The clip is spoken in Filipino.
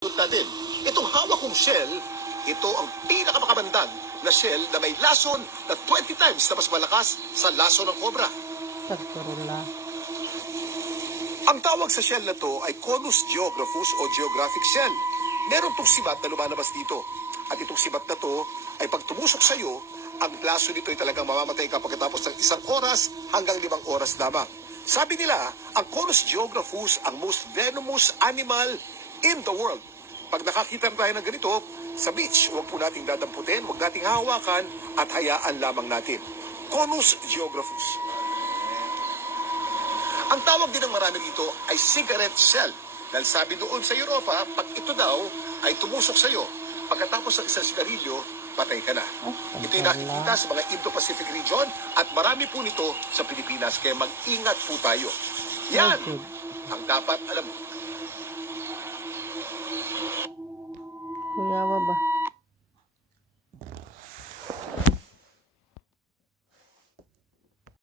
natin. Itong hawak kong shell, ito ang pinakamakabandang na shell na may lason na 20 times na mas malakas sa lason ng cobra. Astagfirullah. Ang tawag sa shell na to ay Conus geographus o geographic shell. Meron tong sibat na lumalabas dito. At itong sibat na to ay pag tumusok sa iyo, ang lason nito ay talagang mamamatay ka pagkatapos ng 1 oras hanggang 5 oras lamang. Sabi nila, ang Conus geographus ang most venomous animal in the world. Pag nakakita tayo ng ganito, sa beach, huwag po nating dadamputin, huwag nating hawakan at hayaan lamang natin. Conus geographus. Ang tawag din ng marami dito ay cigarette shell. Dahil sabi doon sa Europa, pag ito daw ay tumusok sa iyo, pagkatapos ng isang sigarilyo, patay ka na. Ito'y nakikita sa mga Indo-Pacific region at marami po nito sa Pilipinas. Kaya mag-ingat po tayo. Yan ang dapat alam mo. Kuya ba?